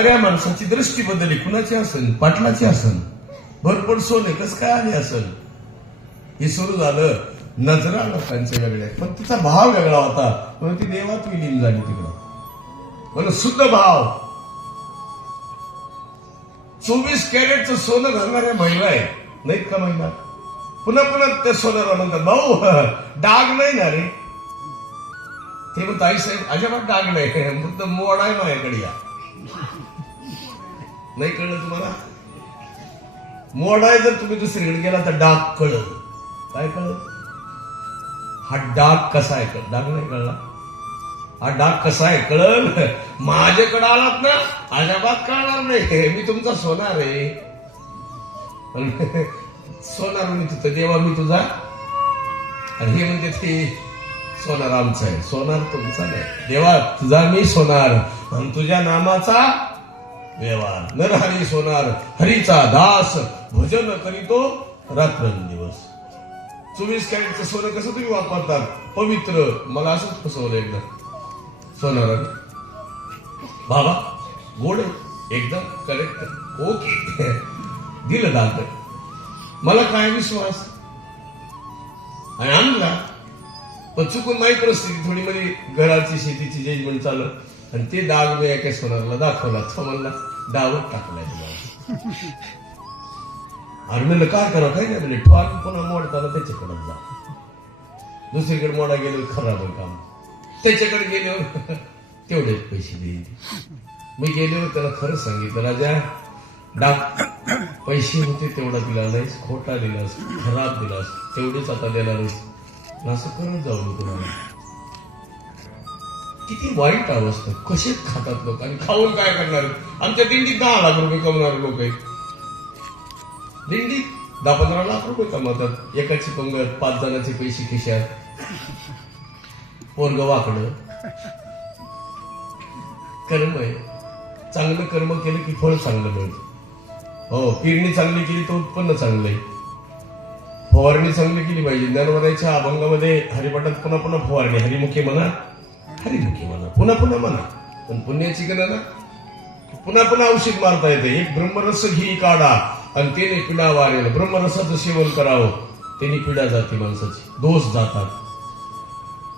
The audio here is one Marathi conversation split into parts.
बघणाऱ्या माणसाची दृष्टी बदलली. कुणाची असन पाटलाची असन भरपूर सोने कस काय आले असन हे सुरू झालं. नजरा लोकांच्या वेगळ्या पण तिचा भाव वेगळा होता. म्हणून ती देवात विलीन झाली तिकडं. म्हणून शुद्ध भाव. चोवीस कॅरेटचं सोनं घालणाऱ्या महिला आहे नाहीत का महिला? पुन्हा पुन्हा त्या सोन्याला म्हणतात भाऊ डाग नाही ना रे. ते म्हणत आई साहेब अजिबात डाग नाही. मुद्दा मोड आहे माझ्याकडे या. नाही कळलं तुम्हाला? मोड आहे जर तुम्ही दुसरीकडे गेला तर डाग कळल. काय कळलं? हा डाग कसा आहे? कळ डाग नाही कळला? हा डाग कसा आहे? कळल? माझ्याकडे आलात ना अजाबात कळणार नाही. मी तुमचा सोनार आहे. सोनार मी तुझं देवा मी तुझा. आणि हे म्हणजे ते सोनार आमचं आहे. सोनार तुमचा नाही. देवा तुझा मी सोनार. आणि तुझ्या नामाचा व्यवहार नरहरी सोनार हरीचा दास भजन करीतो रात्रंदिवस. चोवीस कॅरेटचं सोनं कसं तुम्ही वापरतात? पवित्र. मला असंच फसवलं एकदा. सोनार बाबा गोड एकदम करेक्ट ओके दिलं दाल मला काय विश्वास? आणि आणला. पण चुकून माहीत परिस्थिती थोडी मध्ये घराची शेतीची जजमेंट चालू. आणि ते डाग मी एका सोनारला दाखवला. तो म्हणला डावच टाकलाय आणि म्हणलं काय करा काय नाही म्हणजे ठोल पुन्हा मोडताना त्याच्याकडे जा. दुसरीकडे मोडा गेलो खराब काम. त्याच्याकडे गेल्यावर तेवढेच पैसे देईल मी गेल्यावर त्याला खरं सांगितलं राजा डाक पैसे होते तेवढा दिला नाहीस खोटा दिलास खराब दिलास तेवढेच आता देणार नाहीस असं करत जाऊ तुम्हाला किती वाईट अवस्था. कसे खातात लोक आणि खाऊन काय करणार? आमच्या दिंडीत दहा लाख रुपये कमवणारे लोक आहेत. दिंडीत दहा पंधरा लाख रुपये कमवतात. एकाची पंगत पाच जणांचे पैसे खिशात. पोरग वाकडं. कर्म आहे. चांगलं कर्म केलं की फळ चांगलं मिळतं. हो पेरणी चांगली केली तर उत्पन्न चांगलं आहे. फवारणी चांगली केली पाहिजे. ज्ञानवराच्या अभंगामध्ये हरिपाठात पुन्हा पुन्हा फवारणी. हरिमुखी म्हणा हरिमुखी म्हणा पुन्हा पुन्हा म्हणा. पण पुण्याची गणना पुन्हा पुन्हा औषध मारता येते. एक ब्रह्मरस घी काढा आणि त्याने पिढा वारेल. ब्रह्मरसाचं सेवन करावं. त्यांनी पिढा जाते माणसाची. दोष जातात.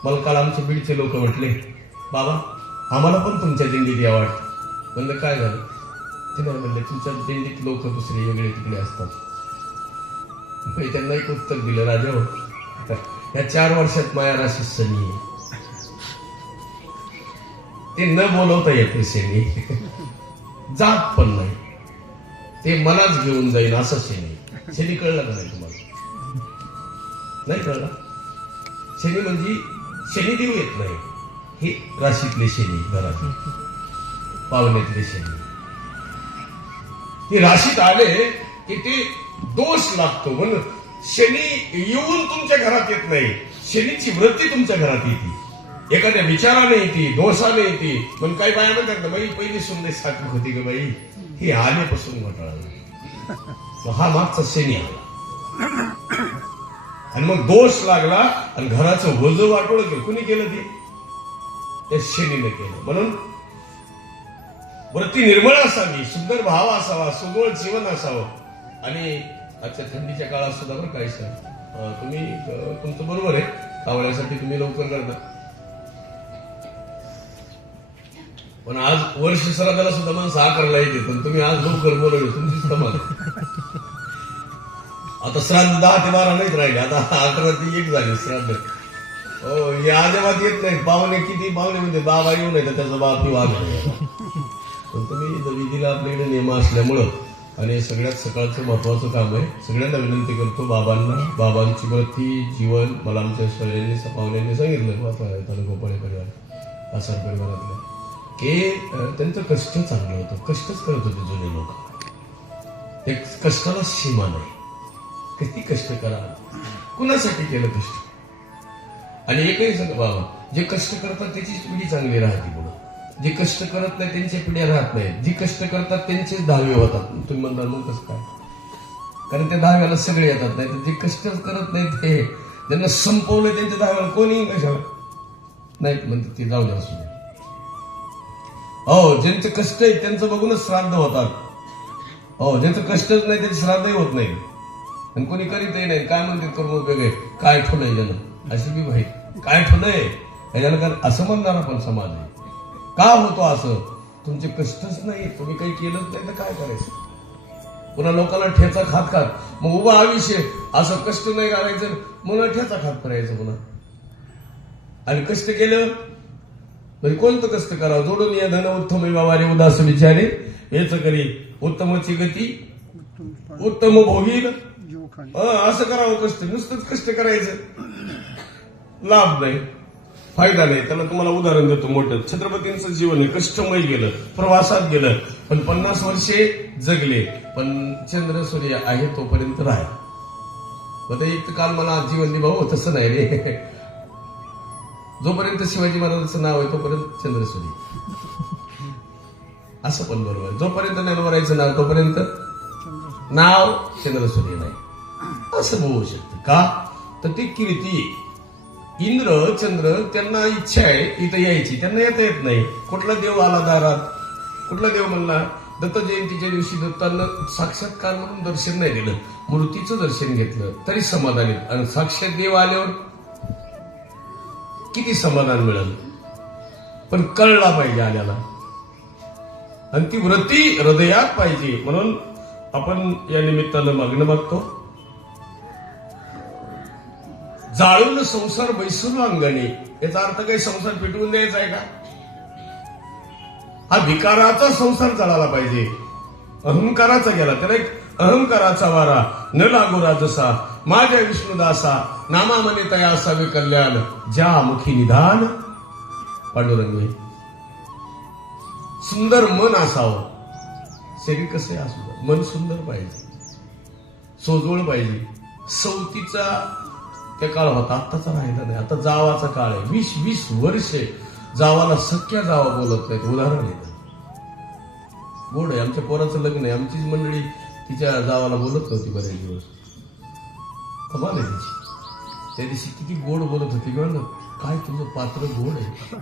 मला काल आमचे बीडचे लोक म्हटले बाबा आम्हाला पण तुमच्या दिंडीत या वाटतं म्हणलं काय झालं? ते नाही म्हणलं तुमच्या दिंडीत लोक दुसरे वेगळे तिकडे असतात. त्यांना एक उत्तर दिलं राजा हो या चार वर्षात माया राशी सनी आहे. ते न बोलवता येते सेनी जात पण नाही. ते मलाच घेऊन जाईल असं शेणी शेणी कळलं का नाही तुम्हाला? नाही कळलं? शनी म्हणजे शनिदेव येत नाही. हे राशीतले शनी घरातले. पाहुण्यातले शनी. ते राशीत आले की ते दोष लागतो म्हणून शनी येऊन तुमच्या घरात येत नाही. शनीची वृत्ती तुमच्या घरात येते. एखाद्या विचाराने येते दोषाने येते पण काही बाया म्हणतात ना बाई पहिली सुंदर साठवण होती का बाई? ही आल्यापासून घटाळा हा मागचा शनी आला. आणि मग दोष लागला आणि घराचं वज वाटोळ केलं. कुणी केलं ते? त्या शनीने केलं. म्हणून वृत्ती निर्मळ असावी सुंदर भाव असावा सुगोळ जीवन असावं. आणि आजच्या थंडीच्या काळात सुद्धा बरं काय सर तुम्ही तुमचं बरोबर आहे. कावळ्यासाठी तुम्ही लवकर करता. पण आज वर्ष श्राद्धाला सुद्धा माणसं आकारला येते पण तुम्ही आज लवकर बोलवले तुमचीच कमाल. आता श्राद्ध दहा ते बारा नाहीत राहिले आता अकरा ते एक झाले श्राद्ध. हो हे अजिबात येत नाही. पाहुणे किती? पाहुणे म्हणजे बाबा येऊ नये तर त्याचा बाप वाघ पण तुम्ही विधीला आपल्याकडे नियम असल्यामुळं आणि सगळ्यात सकाळचं महत्वाचं काम आहे सगळ्यांना विनंती करतो बाबांना बाबांची वृत्ती जीवन मला आमच्या सगळ्यांनी पाहुण्यांनी सांगितलं तालुका गोपाळे परिवार असा परिवारातल्या. हे त्यांचं कष्ट चांगलं होतं. कष्टच करत होते जुने लोक. ते कष्टाला सीमा नाही. किती कष्ट करा. कुणासाठी केलं कष्ट? आणि एकही सांगा बाबा जे कष्ट करतात त्याची पिढी चांगली राहते पुढं. जे कष्ट करत नाही त्यांच्या पिढ्या राहत नाही. जी कष्ट करतात त्यांचेच दहावे होतात. तुम्ही म्हणता मग कसं काय? कारण त्या दहाव्याला सगळे येतात. नाही तर जे कष्टच करत नाहीत ते ज्यांना संपवलं त्यांच्या दहाव्याला कोणीही कशाला? नाही म्हणते ते जाऊ द्या असू द्या. हो ज्यांचे कष्ट आहेत त्यांचं बघूनच श्राद्ध होतात. हो ज्यांचं कष्टच नाही त्याचे श्राद्धही होत नाही. आणि कोणी करीतही नाही काय म्हणते करून उपयोग आहे? काय ठेवलंय ज्यानं अशी बी माहिती काय ठेवलंय? याला कारण असं म्हणणारा पण समाज आहे. का होतो असं? तुमचे कष्टच नाही तुम्ही काही केलंच नाही तर काय करायचं? पुन्हा लोकांना ठेचा खात खात. मग उभा आयुष्य असं कष्ट नाही करायचं. मुला ठेचा खात करायचं पुन्हा. आणि कष्ट केलं म्हणजे कोणतं कष्ट करावं जोडून या धन उत्तम वारे उदास विचारे हेच करी उत्तमची गती उत्तम भोगील असं करावं कष्ट नुसतंच कष्ट करायचं. लाभ नाही फायदा नाही. त्याला तुम्हाला उदाहरण देतो मोठं. छत्रपतींचं जीवन हे कष्टमय गेलं प्रवासात गेलं पण पन्नास वर्षे जगले पण चंद्र सूर्य आहे तोपर्यंत राहा मग ते एक काल मला आजी म्हणली भाऊ तसं नाही रे. जोपर्यंत शिवाजी महाराजांचं नाव आहे तोपर्यंत चंद्रसुरी. असं पण बरोबर जोपर्यंत ज्ञानोबरायचं नाव तोपर्यंत नाव चंद्र नाही. असं होऊ शकतं. का? तर ती कीर्ती इंद्र चंद्र त्यांना इच्छा आहे इथं यायची. त्यांना येता येत नाही. कुठला देव आला दारात? कुठला देव म्हणला? दत्त जयंतीच्या दिवशी दत्तांना साक्षात्कार म्हणून दर्शन नाही दिलं. मूर्तीचं दर्शन घेतलं. तरी समाधान आणि साक्षात देव आल्यावर किती समाधान मिळेल? पण कळला पाहिजे आल्याला. आणि ती वृत्ती हृदयात पाहिजे. म्हणून आपण या निमित्तानं मागणं मागतो. जाळून संसार बैसून अंगणी. याचा अर्थ काही संसार पेटवून द्यायचा आहे का? हा विकाराचा संसार चालायला पाहिजे. अहंकाराचा गेला. त्याला एक अहंकाराचा वारा न लागो राजसा माझ्या विष्णुदासा नामा मने तया असावे कल्याण ज्या मुखी निधान. पांडुरंगे सुंदर मन असावं. शरीर कसे असू मन सुंदर पाहिजे. सोजवळ पाहिजे. सवतीचा त्या काळ होता आत्ताचा राहिला नाही. आता जावाचा काळ आहे. वीस वीस वर्षे जावाला सख्या जावा बोलत नाहीत. उदाहरण आहे. गोड आहे. आमच्या पोराचं लग्न आहे. आमचीच मंडळी तिच्या जावाला बोलत नव्हती बरेच दिवस. कमाल आहे तिची त्या दिवशी किती गोड बोलत होती किंवा ना काय तुझं पात्र गोड आहे?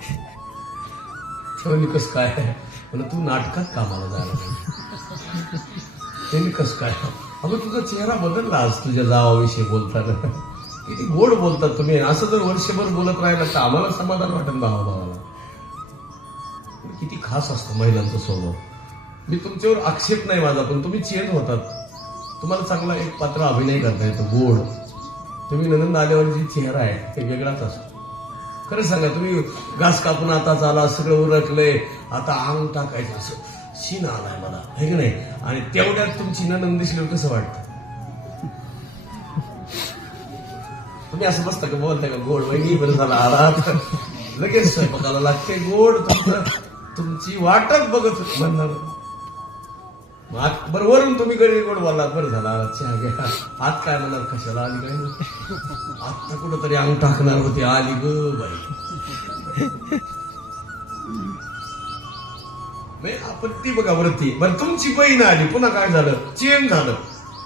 तेव्हा कस काय? म्हणलं तू नाटकात कामाला जायला पाहिजे त्यांनी कस काय? अगं तुझा चेहरा बदलला आज तुझ्या जावाविषयी बोलताना. किती गोड बोलतात तुम्ही. असं जर वर्षभर बोलत राहिलं तर आम्हाला समाधान वाटेल भावा भावाला किती खास असतं महिलांचा स्वभाव. मी तुमच्यावर आक्षेप नाही माझा पण तुम्ही चेंज होतात. तुम्हाला चांगला एक पात्र अभिनय करता येतो गोड. तुम्ही नंदन आल्यावर जी चेहरा आहे ते वेगळाच असतो. खरं सांगा तुम्ही घास कापून आता चाला सगळं उरकलंय आता अंग टाकायचं असं. शीन आलाय मला हे की नाही? आणि तेवढ्यात तुमची ननंद कसं वाटतं? तुम्ही असं बसता का बोलताय का गोड वहिनी? बरं झाला आला लगेच स्वयंपाकाला लागते गोड तुमचं तुमची वाटच बघत म्हणणार. बरं वरून तुम्ही गडी गोड बोलला बरं झाला चहा घ्या. आत काय म्हणणार कशाला आली काय आता कुठंतरी अंग टाकणार होती आली ग बाई. आपण ती बघा वरती. बरं तुमची बहीण आली पुन्हा काय झालं? चेन झालं.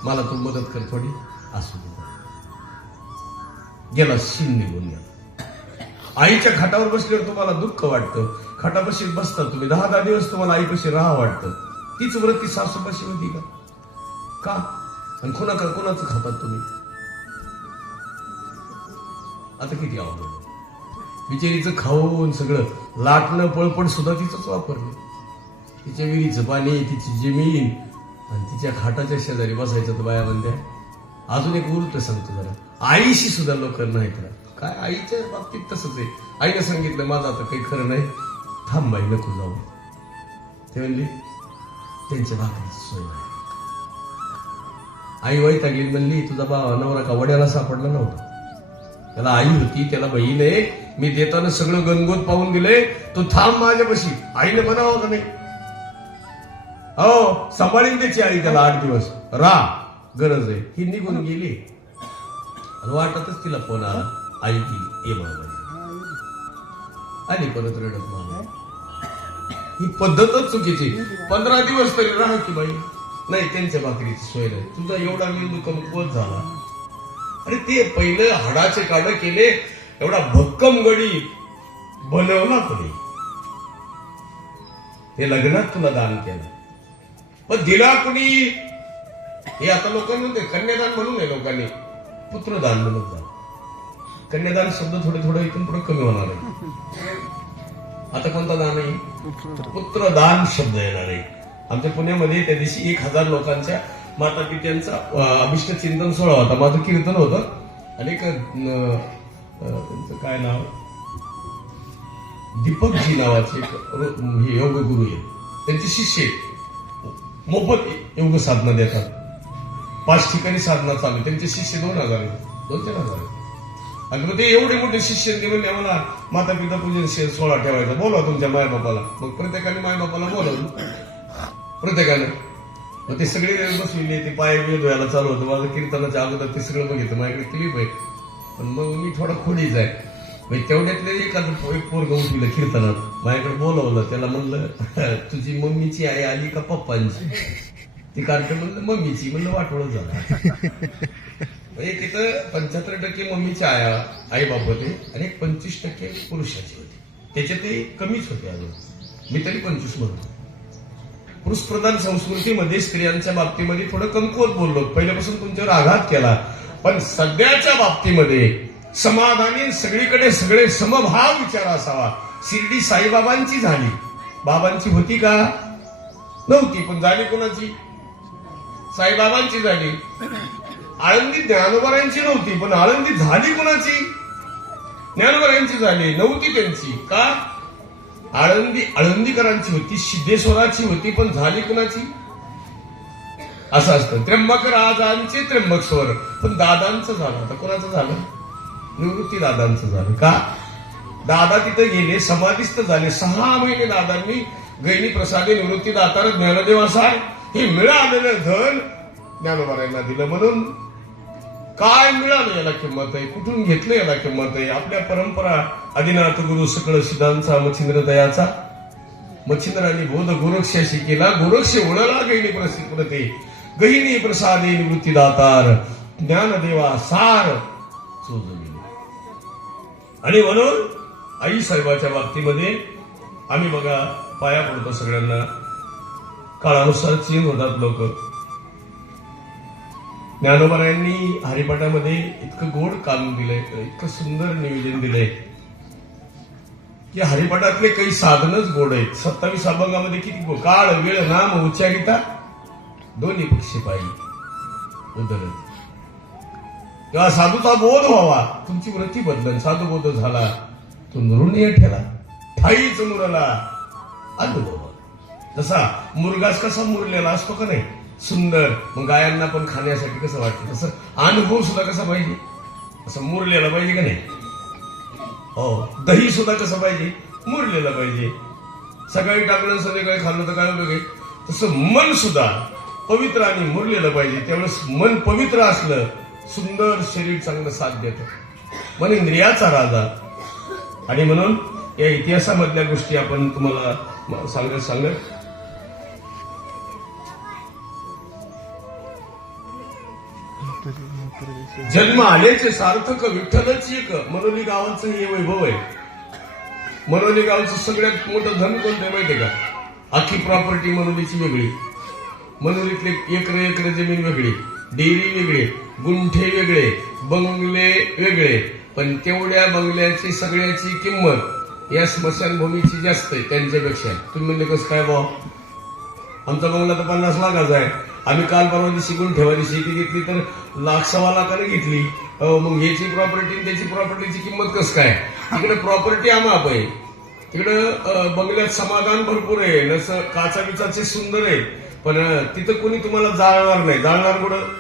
मला तू मदत कर थोडी. असू दे गेला शिन निघून गेला. आईच्या खाटावर बसल्यावर तुम्हाला दुःख वाटतं. खाटापाशी बसता तुम्ही. दहा दहा दिवस तुम्हाला आईपाशी राहा वाटतं. तीच वृत्ती सासूपाशी होती का? का आणि कोणाकडे कोणाचं खातात तुम्ही? आता किती आवडलं बिचारीचं खाऊन सगळं लाटणं पळपण सुद्धा तिचंच वापरलं. तिच्या विहिरीचं पाणी तिची जमीन आणि तिच्या खाटाच्या शेजारी बसायचं तर बाया म्हणत्या अजून एक उलट सांगतो जरा. आईशी सुद्धा लोक नाही तर काय? आईच्या बाबतीत तसंच आहे. आईने सांगितलं माझं आता काही खरं नाही. थांब बाई नको जाऊ. ते म्हणली त्यांच्या भाकरीची सोय नाही. आई वैतागली म्हणली तुझा भाव नवरा का वड्याला सापडला नव्हता? त्याला आई होती त्याला बहीण आहे. मी देताना सगळं गणगोत पाहून गेले. तू थांब माझ्यापाशी. आईने म्हणावं का नाही? हो सांभाळीन त्याची आई त्याला आठ दिवस. रा गरज आहे. ही निघून गेली. वाटतच तिला फोन आला. आई ती ये म्हणून आली परत रडत मला ही पद्धतच चुकीची. पंधरा दिवस तरी राहा की बाई. नाही त्यांच्या भाकरीची सोय नाही. तुझा एवढा मेंदू कमकुवत झाला. अरे ते पहिले हाडाचे काढ केले एवढा भक्कम गडी बनवला तुम्ही. ते लग्नात तुला दान केलं. पण दिला कुणी? हे आता लोकांनी म्हणते कन्यादान म्हणून आहे लोकांनी. पुत्रदान म्हणून. कन्यादान शब्द थोडे थोडे इथून पुढे कमी होणार आहे. आता कोणता दान आहे? पुत्रदान शब्द येणार आहे. आमच्या पुण्यामध्ये त्या दिवशी एक हजार लोकांच्या माता पित्यांचा अभिष्ट चिंतन सोहळा होता. माझं कीर्तन होतं. आणि एक त्यांचं काय नाव? दीपकजी नावाचे हे योग गुरु आहेत. त्यांचे शिष्य मोफत योग साधना देतात. पाच ठिकाणी साधना चालू आहे. त्यांचे शिष्य दोन हजार आहेत. दोन तीन हजार आहेत. आणि मग ते एवढे मोठे शिष्य आहेत म्हणले आम्हाला माता पिता पूजन सोहळा ठेवायचा. बोलवा तुमच्या मायबापाला. मग प्रत्येकाने मायबापाला बोलवलं. प्रत्येकानं. मग ते सगळे बसलेले ते पाय वेद धुवायला चालू होतं. माझं कीर्तनाच्या अगोदर ते सगळं बघितलं. माझ्याकडे क्लिप आहे. पण मग मी थोडा खोलीच आहे. मग तेवढ्यातले एखादं एक पोरग उठलं कीर्तनात. माझ्याकडे बोलवलं. त्याला म्हणलं तुझी मम्मीची आई आली का पप्पांची? ती कार्यक्रम म्हणलं मम्मीची. म्हणलं वाटोळं झालं. म्हणजे तिथं पंच्याहत्तर टक्के मम्मीच्या आया आई बाप होते आणि एक पंचवीस टक्के पुरुषाची होती. त्याच्यातही कमीच होते अजून. मी तरी पंचवीस म्हणतो पुरुषप्रधान संस्कृतीमध्ये स्त्रियांच्या बाबतीमध्ये थोडं कमकुवत बोललो. पहिल्यापासून तुमच्यावर आघात केला. पण सध्याच्या बाबतीमध्ये समाधानी सगळीकडे सगळे समभाव विचार असावा. शिर्डी साईबाबांची झाली. बाबांची होती का? नव्हती पण झाली कोणाची? साईबाबांची झाली. आळंदी ज्ञानोबरांची नव्हती पण आळंदी झाली कुणाची? ज्ञानोबरांची झाली नव्हती त्यांची. का? आळंदी आळंदीकरांची होती सिद्धेश्वराची होती पण झाली कुणाची? असं असतं. त्र्यंबक राजांचे त्र्यंबकेश्वर पण दादांचं झालं. आता कोणाचं झालं? निवृत्ती दादांचं झालं. का? दादा तिथे गेले समाधिस्थ झाले. सहा महिने दादांनी गैनी प्रसादे निवृत्ती दातार ज्ञानदेव असाय. हे मिळालेलं धन ज्ञानोबारायांना दिलं म्हणून. काय मिळालं याला किंमत आहे? कुठून घेतलं याला किंमत आहे? आपल्या परंपरा आदिनाथ गुरु सकळ सिद्धांचा मच्छिंद्र दयाचा. मच्छिंद्रांनी बोध गोरक्षाशी केला. गोरक्ष ओळला गहिनी प्रसिद्ध गहिनी प्रसादे निवृत्तीदातार. ज्ञानदेवा सार आणि म्हणून आई साहेबाच्या बाबतीमध्ये आम्ही बघा पाया पडतो सगळ्यांना. काळानुसार चेंज होतात लोक. ज्ञानोबरायांनी हरिपाठामध्ये इतकं गोड काम दिलंय इतकं सुंदर नियोजन दिलंय की हरिपाठातले काही साधनच गोड आहेत. सत्तावीस अभंगामध्ये किती काळ वेळ नाम उच्चारिता दोन्ही पक्षी पाहिजे उदरत तेव्हा साधूचा बोध व्हावा. तुमची वृत्ती बदलन. साधू बोध झाला. तो नृणीय ठेला ठाईच मुरला. अनुभव. जसा मुरगास कसा मुरलेला असतो का नाही? सुंदर. मग गायांना पण खाण्यासाठी कसं वाटतं? तसं अनुभव सुद्धा कसा पाहिजे? असं मुरलेला पाहिजे का नाही? हो. दही सुद्धा कसं पाहिजे? मुरलेलं पाहिजे. सकाळी टाकलं संध्याकाळी खाल्लं तर काय उपयोग तसं मन सुद्धा पवित्र आणि मुरलेलं पाहिजे. त्यावेळेस मन पवित्र असलं सुंदर शरीर चांगलं साथ देतं. मन इंद्रियाचा राजा. आणि म्हणून या इतिहासामधल्या गोष्टी आपण तुम्हाला सांगत सांगत जन्म आल्याचे सार्थक विठ्ठलच एक मनोली गावाचं हे वैभव आहे. मनोली गावचं सगळ्यात मोठं धन कोणतं माहितीये का? अख्खी प्रॉपर्टी मनोलीची वेगळी. मनोलीतले एकर एकर जमीन वेगळी. डेअरी वेगळी. गुंठे वेगळे. बंगले वेगळे. पण तेवढ्या बंगल्याची सगळ्याची किंमत या स्मशानभूमीची जास्त आहे त्यांच्यापेक्षा. तुम्ही म्हणले कसं काय भाऊ? आमचा बंगला तर पन्नास लाखाचा आहे. आम्ही काल परवा दिवशी ठेवायची शेती घेतली तर लाख सव्वा लाखाने घेतली. मग ह्याची प्रॉपर्टी त्याची प्रॉपर्टीची किंमत कसं काय? तिकडे प्रॉपर्टी आमाप आहे तिकडं बंगल्यात समाधान भरपूर आहे. नसं काचा बिचाचे सुंदर आहे. पण तिथं कोणी तुम्हाला जाळणार नाही. जाळणार कुठं?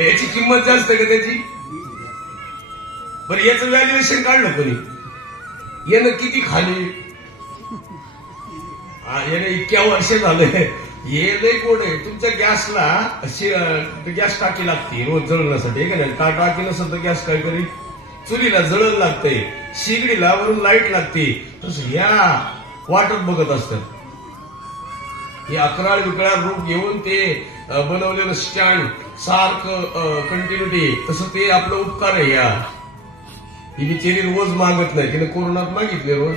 याची किंमत जास्त आहे का त्याची? बरं याचं व्हॅल्युएशन काढलं कोणी? यानं किती खाली? हा, इतक्या वर्ष झाले. हे लय गोड आहे. तुमच्या गॅसला गॅस टाकी लागते रोज जळण्यासाठी का नाही? का टाकी नसेल तर गॅस काय करी चुलीला जळण लागते शिगडीला वरून लाइट लागते. तसं या वाटत बघत असतात. हे अकरा विकळा रूप घेऊन ते बनवलेलं स्टँड सारखं कंटिन्युटी तसं ते आपलं उपकार आहे या. ही रोज मागत नाही. तिने कोरोनात मागितले रोज.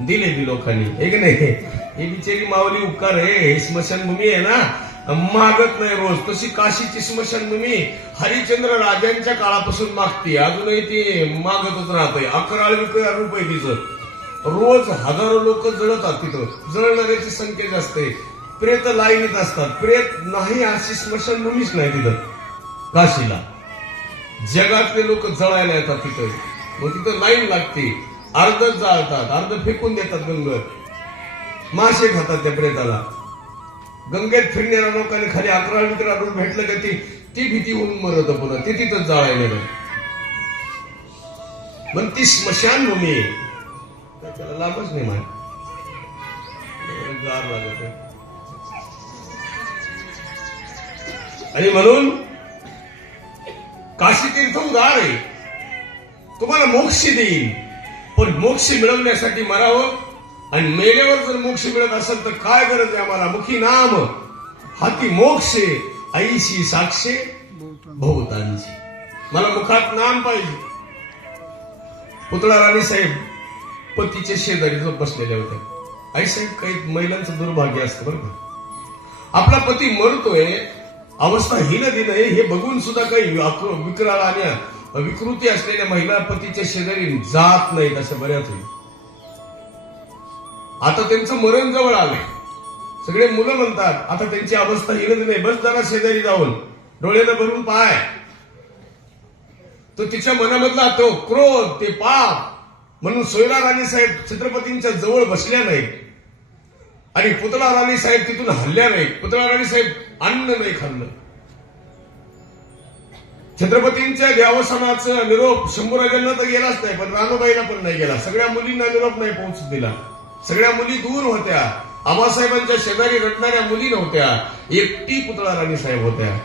दिले ती लोकांनी. हे की नाही? हे बिचारी माऊली उपकार आहे. हे स्मशानभूमी आहे ना? मागत नाही रोज. तशी काशीची स्मशानभूमी हरिश्चंद्र राजांच्या काळापासून मागते अजूनही ती मागतच राहते अकरा रुपये तिचं. रोज हजारो लोक जळतात तिथं. जळणाऱ्याची संख्या जास्त आहे. प्रेत लाईनीत असतात. प्रेत नाही अशी स्मशानभूमीच नाही तिथं. काशीला. जगातले लोक जळायला येतात तिथं. मग तिथं लाईन लागते. अर्ध जाळतात अर्ध फेकून देतात गंगेत. मासे खातात त्या प्रेताला. गंगेत फिरणाऱ्या लोकांनी खाली अकरा मीटर रोड भेटलं का ती ती भीती होऊन मरत पुन्हा. ते तिथं जाळायला येणार पण ती स्मशानभूमी आहे. त्याला लाभच नाही मान गार लागत आणि म्हणून काशी तीर्थम गार आहे. तुम्हाला मोक्ष देईल पण मोक्ष मिळवण्यासाठी मरावं आणि मेल्यावर जर मोक्ष मिळत असेल तर काय गरज आहे आम्हाला? मुखी नाम हाती मोक्ष ऐशी साक्षे भोवतांची. मला मुखात नाम पाहिजे. पुतळा राणी साहेब पतीचे शेजारी जो बसलेले होते आई साहेब काही महिलांचं दुर्भाग्य असतं बरं का? आपला पती मरतोय अवस्था हिन दिन आहे हे बघून सुद्धा काही विक्राला आल्या आणि विकृती असलेल्या महिला पतीच्या शेजारी जात नाहीत असं बऱ्याच वेळी. आता त्यांचं मरण जवळ आलंय. सगळे मुलं म्हणतात आता त्यांची अवस्था हीन नाही. बस जरा शेजारी जाऊन डोळ्याला भरून पाय. तो तिच्या मनामधला तो क्रोध ते पाप म्हणून सोयरा राणी साहेब छत्रपतींच्या जवळ बसल्या नाहीत. आणि पुतळा राणी साहेब तिथून हल्ल्या नाहीत. पुतळा राणी साहेब अन्न नाही खाल्लं. छत्रपतींच्या देवासनाचं निरोप शंभूराजांना तर गेलाच नाही पण रानोबाईला पण नाही गेला. सगळ्या मुलींना निरोप नाही पोहोच दिला. सगळ्या मुली दूर होत्या. आबासाहेबांच्या शेजारी रडणाऱ्या मुली नव्हत्या. एकटी पुतळा राणी साहेब होत्या.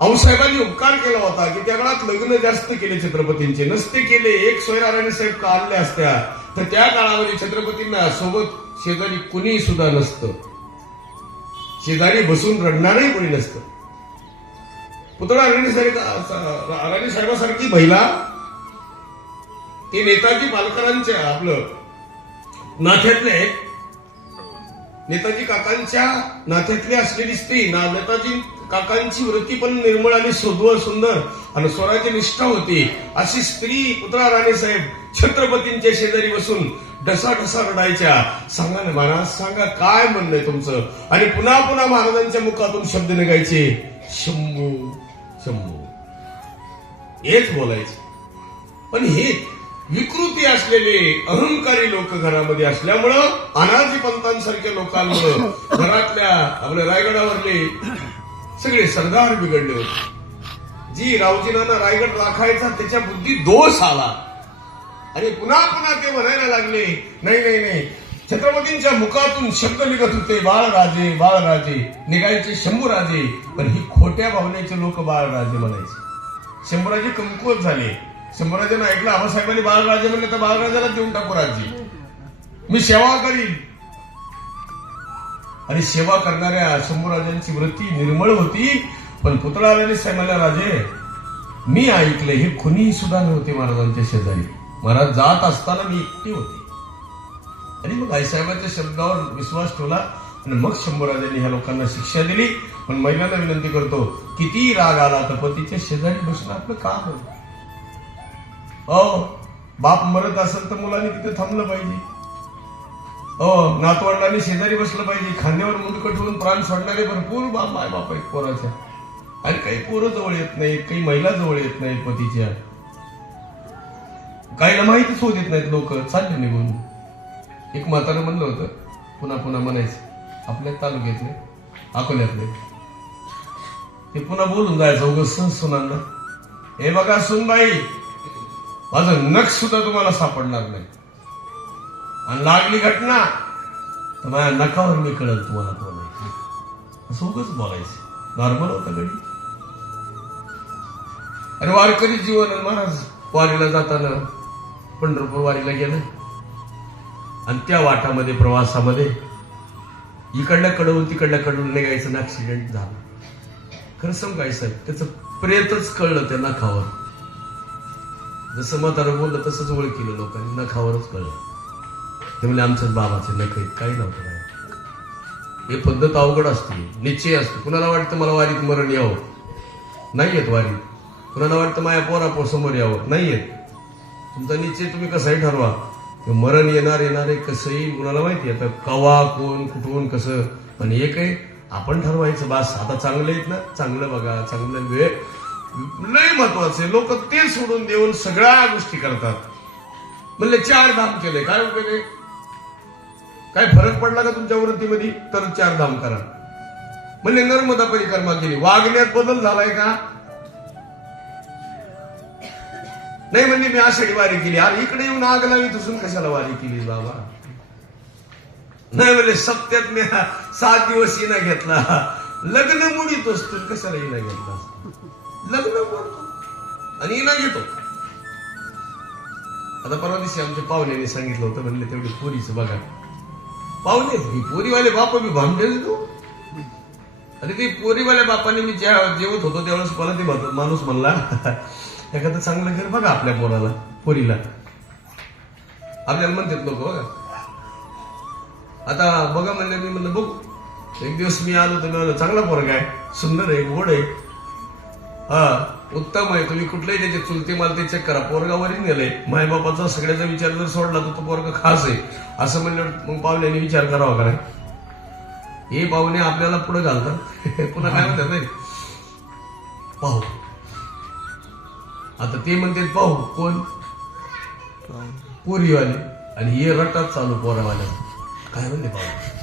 आऊसाहेबांनी उपकार केला होता की त्या काळात लग्न जास्त केले छत्रपतींचे. नसते केले एक सोयरा राणीसाहेब का आणल्या असत्या? तर त्या काळामध्ये छत्रपतींना सोबत शेजारी कुणी सुद्धा नसतं. शेजारी बसून रडणारही कोणी नसतं. पुतळा राणी साहेब राणी साहेबासारखी महिला ते नेताजी पालकरांच्या आपलं नात्यातले आहेत. नेताजी काकांच्या नात्यातली असलेली स्त्री ना नेताजी काकांची वृत्ती पण निर्मळ आणि सुदृढ सुंदर आणि स्वराज्य निष्ठा होती. अशी स्त्री पुतळा राणी साहेब छत्रपतींच्या शेजारी बसून डसा डसा रडायच्या. सांगा ना महाराज सांगा काय म्हणणंय तुमचं? आणि पुन्हा पुन्हा महाराजांच्या मुखातून शब्द निघायचे शंभू हेच बोलायचे. पण हे विकृती असलेले अहंकारी लोक घरामध्ये असल्यामुळं अनाजी पंतांसारख्या लोकांमुळं घरातल्या आपल्या रायगडावरले सगळे सरदार बिघडले होते. जी रावजीनाना रायगड राखायचा त्याच्या बुद्धी दोष आला. आणि पुन्हा पुन्हा ते म्हणायला लागले नाही नाही नाही. छत्रपतींच्या मुखातून शब्द निघत होते बाळराजे बाळराजे. निघायचे शंभूराजे. पण ही खोट्या भावनेचे लोक बाळराजे म्हणायचे. शंभराजी कमकुवत झाले. शंभूराजांना ऐकलं आबासाहेबांनी बाळराजे म्हणले तर बाळराजाला देऊन टाकू राजी. मी सेवा करीन. आणि सेवा करणाऱ्या शंभूराजांची वृत्ती निर्मळ होती. पण पुतळा राणी साहेबांना राजे मी ऐकले हे कुणीही सुद्धा नव्हते महाराजांच्या शेजारी. महाराज जात असताना मी एकटी होते. आणि मग आईसाहेबांच्या शब्दावर विश्वास ठेवला आणि मग शंभूराजांनी ह्या लोकांना शिक्षा दिली. पण महिलांना विनंती करतो किती राग आला तर पतीच्या शेजारी बसणं आपलं काम हो बाप मरत असेल तर मुलांनी तिथे थांबलं पाहिजे. अ नातवंडांनी शेजारी बसलं पाहिजे. खांद्यावर मुंडकं ठेवून प्राण सोडणारे भरपूर बाप माय बाप आहेत पोराच्या. आणि काही पोरं जवळ येत नाहीत काही महिला जवळ येत नाहीत पतीच्या. काहीला माहितीच होत येत नाहीत लोक. चालले निघून. एक म्हातारं म्हणलं होतं पुन्हा पुन्हा म्हणायचं आपल्या तालुक्यातले अकोल्यातले ते पुन्हा बोलून जायचं उगस सण सुनांना. हे बघा सुनबाई माझं नख सुद्धा तुम्हाला सापडणार नाही. आणि लागली घटना तर माझ्या नखावर मी कळल तुम्हाला कोण असं उगच बोलायचं. नॉर्मल होतं गडी अरे वारकरी जीवन आहे महाराज वारीला जाताना पंढरपूर वारीला गेलं. आणि त्या वाटामध्ये प्रवासामध्ये इकडल्या कडवून तिकडल्या कडून निघायचं ऍक्सिडेंट झाला. खरं सांग काय साहेब? त्याचं प्रेतच कळलं त्या नखावर. जसं म्हातारं बोललं तसंच ओळखीलं लोकांनी नखावरच कळलं. ते म्हणजे आमच्याच बाबाचे नख आहेत काही नव्हतं हे पद्धत अवघड असते निश्चय असतो. कुणाला वाटतं मला वारीत मरण यावं? नाही येत वारीत. कुणाला वाटतं माझ्या पोरा समोर यावं? नाही येत. तुमचा निश्चय तुम्ही कसाही ठरवा. मरण येणार येणार आहे कसंही. कुणाला माहिती आता कवा कोण कुठून कसं? पण एक आहे आपण ठरवायचं बास. आता चांगलं आहेत ना? चांगलं बघा चांगलं वेळ. लय महत्त्वाचे लोक ते सोडून देऊन सगळ्या गोष्टी करतात. म्हणले चार धाम केले काय उपयोग काय फरक पडला का तुमच्या वृत्तीमध्ये? तर चार धाम करा. म्हणले नर्मदा परिक्रमा केली. वागण्यात बदल झालाय का? नाही म्हणजे मी आषाढी वारी केली. अरे इकडे येऊन आग लावी तुझून कशाला वारी केली बाबा? नाही म्हणजे सप्त्यात मी सात दिवस इना घेतला. लग्न मुडीत असतो कशाला इना घेतला? लग्न मोडतो आणि इना घेतो. आता परवा दिवशी आमच्या पाहुण्याने सांगितलं होतं म्हणलं तेवढी पोरीच बघा. पाहुणे ही पोरीवाले बाप मी भामटेच तू? अरे ते पोरीवाल्या बापाने मी ज्या जेवत होतो त्यावेळेस मला ते माणूस म्हणला एखादं चांगलं घर बघा आपल्या पोराला पोरीला. आपल्याला म्हणतात लोक बघा. आता बघा म्हणलं मी म्हणलं बघू. एक दिवस मी आलो म्हणलं चांगला पोरगा आहे सुंदर आहे गोड आहे. हा उत्तम आहे. तुम्ही कुठल्याही त्याचे चुलते माल ते चेक करा. पोरगावरच नेलंय माय बापाचा सगळ्याचा विचार जर सोडला तर तो पोरगा खास आहे. असं म्हणलं मग पाहुण्याने विचार करावा का नाही हे पाहुणे आपल्याला पुढे घालतात. पुन्हा काय म्हणतात नाही पाहू. आता ते म्हणतात पाहू कोण? पुरीवाले. आणि हे रटात चालू पोरावाल्या काय म्हणले बाबा?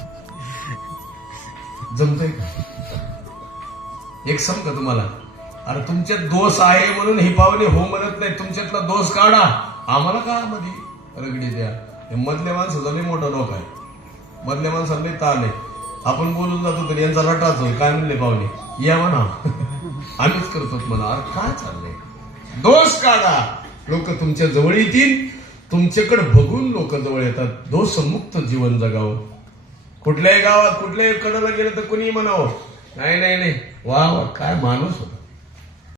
जमतंय एक सांग तुम्हाला? अरे तुमच्यात दोष आहे म्हणून हे पाहुणे हो म्हणत नाही. तुमच्यातला दोष काढा. आम्हाला का मध्ये रगडी द्या? मधल्या माणसाचा लय मोठा डोका आहे. मधल्या माणसाला लय ताण आहे. आपण बोलून जातो तर यांचा रटाच होय काय म्हणले पाहुणे या म्हणा. आम्हीच करतो म्हणा. अरे काय चाललंय? दोष काढा. लोक तुमच्या जवळ येतील. तुमच्याकडे बघून लोक जवळ येतात. दोषमुक्त जीवन जगावं. कुठल्याही गावात कुठल्याही कडेला गेलं तर कुणी म्हणावं नाही नाही नाही वा वा काय माणूस होता.